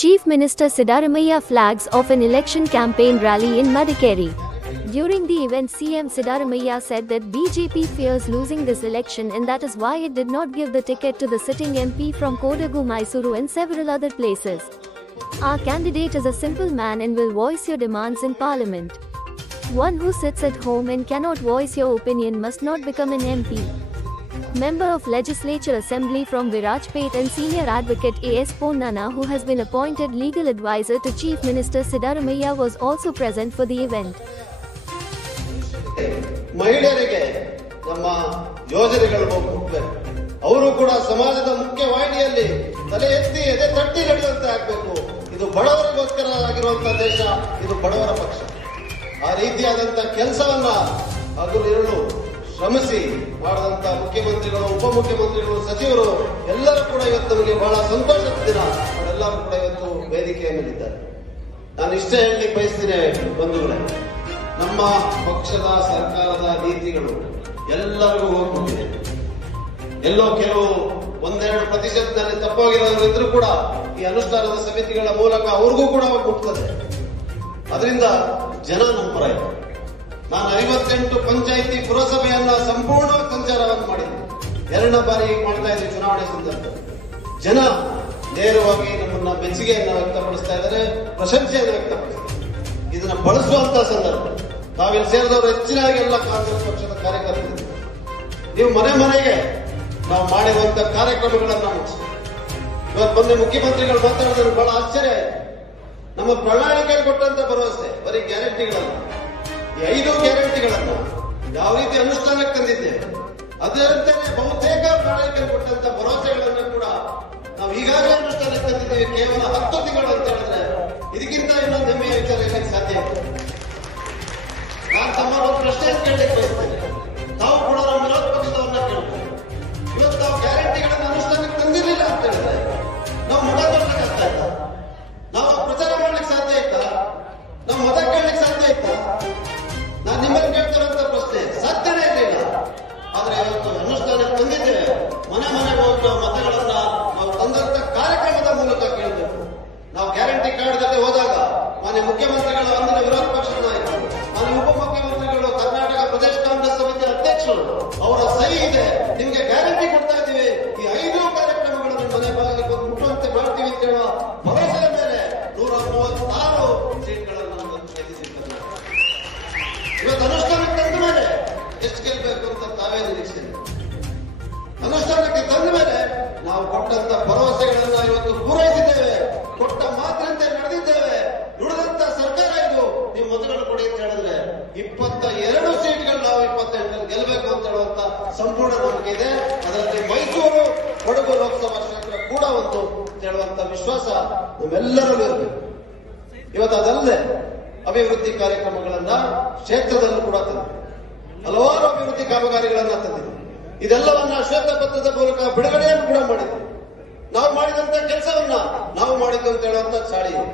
Chief Minister Siddaramaiah flags off an election campaign rally in Madikeri. During the event, CM Siddaramaiah said that BJP fears losing this election and that is why it did not give the ticket to the sitting MP from Kodagu, Mysuru and several other places. Our candidate is a simple man and will voice your demands in parliament. One who sits at home and cannot voice your opinion must not become an MP. Member of Legislature Assembly from Virajpet and Senior Advocate A.S. Ponnana, who has been appointed legal advisor to Chief Minister Siddaramaiah, was also present for the event. ಮಹಿಳೆಯರಿಗೆ ನಮ್ಮ ಯೋಜನೆಗಳು ಹೋಗಬೇಕು. ಅವರು ಕೂಡ ಸಮಾಜದ ಮುಖ್ಯವಾಹಿನಿಯಲ್ಲಿ ತಲೆ ಎತ್ತಿ ಎದೆ ತಟ್ಟಿ ನಡೆಯುವಂತೆ ಆಗಬೇಕು. ಇದು ಬಡವರಿಗೋಸ್ಕರ ಆಗಿರುವಂತಹ ದೇಶ, ಇದು ಬಡವರ ಪಕ್ಷ. ಆ ರೀತಿಯಾದಂತಹ ಕೆಲಸವನ್ನ ಹಗಲಿರುಳು ಶ್ರಮಿಸಿ ಮಾಡಿದಂತ ಮುಖ್ಯಮಂತ್ರಿಗಳು, ಉಪಮುಖ್ಯಮಂತ್ರಿಗಳು, ಸಚಿವರು ಎಲ್ಲರೂ ಕೂಡ ಇವತ್ತು ನಮಗೆ ಬಹಳ ಸಂತೋಷದ ದಿನ. ಅವರೆಲ್ಲರೂ ಕೂಡ ಇವತ್ತು ವೇದಿಕೆಯ ಮೇಲಿದ್ದಾರೆ. ನಾನು ಇಷ್ಟೇ ಹೇಳಲಿಕ್ಕೆ ಬಯಸ್ತೀನಿ ಬಂಧುಗಳೇ, ನಮ್ಮ ಪಕ್ಷದ ಸರ್ಕಾರದ ನೀತಿಗಳು ಎಲ್ಲರಿಗೂ ಹೋಗ್ಬಿಟ್ಟಿದೆ. ಎಲ್ಲೋ ಕೆಲವು 1-2% ತಪ್ಪೋಗಿರೋರು ಇದ್ರೂ ಕೂಡ ಈ ಅನುಷ್ಠಾನದ ಸಮಿತಿಗಳ ಮೂಲಕ ಅವ್ರಿಗೂ ಕೂಡ ಹೋಗ್ಬಿಡ್ತದೆ. ಅದರಿಂದ ಜನ ನಮ್ಮ ಪರ ಇದೆ. ನಾನು 58 ಪಂಚಾಯಿತಿ ಪುರಸಭೆಯನ್ನ ಸಂಪೂರ್ಣ ಸಂಚಾರವನ್ನು ಮಾಡಿದ್ದೆ. 2ನೇ ಬಾರಿ ಮಾಡ್ತಾ ಇದ್ದೆ ಚುನಾವಣೆ ಸಂದರ್ಭದಲ್ಲಿ. ಜನ ನೇರವಾಗಿ ನಮ್ಮನ್ನ ಮೆಚ್ಚುಗೆಯನ್ನು ವ್ಯಕ್ತಪಡಿಸ್ತಾ ಇದ್ದಾರೆ, ಪ್ರಶಂಸೆಯನ್ನು ವ್ಯಕ್ತಪಡಿಸ್ತಾರೆ. ಇದನ್ನ ಬಳಸುವಂತ ಸಂದರ್ಭ ತಾವಿಲ್ಲಿ ಸೇರಿದವರು ಹೆಚ್ಚಿನಾಗಿ ಎಲ್ಲ ಕಾಂಗ್ರೆಸ್ ಪಕ್ಷದ ಕಾರ್ಯಕರ್ತರು, ನೀವು ಮನೆ ಮನೆಗೆ ನಾವು ಮಾಡಿರುವಂತ ಕಾರ್ಯಕ್ರಮಗಳನ್ನ ಮುಗಿಸಿ ಇವತ್ತು ಮೊನ್ನೆ ಮುಖ್ಯಮಂತ್ರಿಗಳು ಮಾತಾಡಿದ್ರು, ಬಹಳ ಆಶ್ಚರ್ಯ ಆಯಿತು. ನಮ್ಮ ಪ್ರಣಾಳಿಕೆಯಲ್ಲಿ ಕೊಟ್ಟಂತ ಭರವಸೆ ಬರೀ ಗ್ಯಾರಂಟಿಗಳಲ್ಲ, ಈ 5 ಗ್ಯಾರಂಟಿಗಳನ್ನ ಯಾವ ರೀತಿ ಅನುಷ್ಠಾನಕ್ಕೆ ತಂದಿದ್ದೇವೆ ಅದರಂತೆಯೇ ಬಹುತೇಕ ಪ್ರಣಾಳಿಕೆಯಲ್ಲಿ ಕೊಟ್ಟಂತ ಭರವಸೆಗಳನ್ನ ಕೂಡ ನಾವು ಈಗಾಗಲೇ ಅನುಷ್ಠಾನಕ್ಕೆ ತಂದಿದ್ದೇವೆ. ಕೇವಲ 10 ತಿಂಗಳು ಅಂತ ಹೇಳಿದ್ರೆ ಇದಕ್ಕಿಂತ ಇನ್ನೊಂದು ಹೆಮ್ಮೆಯ ವಿಚಾರ ಇರಲಿಕ್ಕೆ ಸಾಧ್ಯ ಇಲ್ಲ. ನಾನು ತಮ್ಮನ್ನು ಪ್ರಶ್ನೆ ಕೇಳಲಿಕ್ಕೆ ಬಯಸ್ತೇನೆ. ತಾವು ಕೂಡ ನಮ್ಮ ವಿರೋಧ ಪಕ್ಷದವನ್ನ ಕೇಳ್ತೇವೆ. ಇವತ್ತು ನಾವು ಗ್ಯಾರಂಟಿಗಳನ್ನ ಅನುಷ್ಠಾನಕ್ಕೆ ತಂದಿರಲಿಲ್ಲ ಅಂತ ಹೇಳಿದ್ರೆ ನಾವು ಮತ ಕೊಡ್ಲಿಕ್ಕೆ ಆಗ್ತಾ ಇತ್ತ? ನಾವು ಪ್ರಚಾರ ಮಾಡ್ಲಿಕ್ಕೆ ಸಾಧ್ಯ ಇತ್ತಾ? ನಾವು ಮತ ಕೇಳಲಿಕ್ಕೆ ಸಾಧ್ಯ ಇತ್ತಾ? ನಾನು ನಿಮ್ಮಲ್ಲಿ ಕೇಳ್ತಿರುವಂತ ಪ್ರಶ್ನೆ ಸಾಧ್ಯನೇ ಇರಲಿಲ್ಲ. ಆದ್ರೆ ಇವತ್ತು ಅನುಷ್ಠಾನಕ್ಕೆ ತಂದಿದ್ದೇವೆ. ಮನೆ ಮನೆಗೆ ಹೋಗಿ ನಾವು ಮತಗಳನ್ನ ನಾವು ತಂದಂತ ಕಾರ್ಯಕ್ರಮದ ಮೂಲಕ ಕೇಳಬೇಕು. ನಾವು ಗ್ಯಾರಂಟಿ ಕಾರ್ಡ್ ಜೊತೆ ಹೋದಾಗ ಮಾನ್ಯ ಮುಖ್ಯಮಂತ್ರಿಗಳು, ಅಂದಿನ ವಿರೋಧ ಪಕ್ಷದ ನಾಯಕರು, ಮಾನ್ಯ ಉಪಮುಖ್ಯಮಂತ್ರಿಗಳು, ಕರ್ನಾಟಕ ಪ್ರದೇಶ ಕಾಂಗ್ರೆಸ್ ಸಮಿತಿ ಅಧ್ಯಕ್ಷರು, ಅವರ ಸಹಿ ಇದೆ. ನಿಮ್ಗೆ ಗ್ಯಾರಂಟಿ ಕೊಡ್ತಾ ಇದ್ದೀವಿ, ಈ 5 ಕಾರ್ಯಕ್ರಮಗಳನ್ನು ಮನೆ ಬಾಗಿಲಿಗೆ ಬಂದು ಮುಟ್ಟುವಂತೆ ಮಾಡ್ತೀವಿ ಅಂತ ಹೇಳುವ ಭರವಸೆಯ ಮೇಲೆ 136 ಸೀಟ್ಗಳನ್ನು ನಮ್ಮನ್ನು ಗೆಲ್ಲಿಸಿದ್ದಾರೆ. ಇವತ್ತು ಅನುಷ್ಠಾನಕ್ಕೆ ತಂದ ಮೇಲೆ ಎಷ್ಟು ಗೆಲ್ಲಬೇಕು ಅಂತ ತಾವೇ ನಿರೀಕ್ಷೆ. ಅನುಷ್ಠಾನಕ್ಕೆ ತಂದ ಮೇಲೆ ನಾವು ಕೊಟ್ಟಂತ ಭರವಸೆಗಳನ್ನ ಇವತ್ತು ಪೂರೈಸಿದ್ದೇವೆ. ಕೊಟ್ಟ ಮಾತಿನಂತೆ ನಡೆದಿದ್ದೇವೆ. ನುಡಿದಂತ ಸರ್ಕಾರ ಇದು. ನೀವು ಮತಗಳು ಕೊಡಿ ಅಂತ ಹೇಳಿದ್ರೆ 22 ಸೀಟ್ಗಳು ನಾವು 28 ಗೆಲ್ಲಬೇಕು ಅಂತ ಹೇಳುವಂತ ಸಂಪೂರ್ಣ ನಂಬಿಕೆ ಇದೆ. ಅದರಲ್ಲಿ ಮೈಸೂರು, ಕೊಡಗು ಲೋಕಸಭಾ ಕ್ಷೇತ್ರ ಕೂಡ ಒಂದು ಹೇಳುವಂತ ವಿಶ್ವಾಸ ನಮ್ಮೆಲ್ಲರಲ್ಲೂ ಇರಬೇಕು. ಇವತ್ತು ಅದಲ್ಲದೆ ಅಭಿವೃದ್ಧಿ ಕಾರ್ಯಕ್ರಮಗಳನ್ನ ಕ್ಷೇತ್ರದಲ್ಲೂ ಕೂಡ ತಂದಿದೆ. ಹಲವಾರು ಅಭಿವೃದ್ಧಿ ಕಾಮಗಾರಿಗಳನ್ನ ತಂದಿದೆ. ಇದೆಲ್ಲವನ್ನ ಶ್ವೇತಪತ್ರದ ಮೂಲಕ ಬಿಡುಗಡೆಯನ್ನು ಕೂಡ ಮಾಡಿದೆ. ನಾವು ಮಾಡಿದಂತ ಕೆಲಸವನ್ನ ನಾವು ಮಾಡಿದ್ದು ಅಂತ ಹೇಳುವಂತ ಚಾಳಿ ಇದೆ.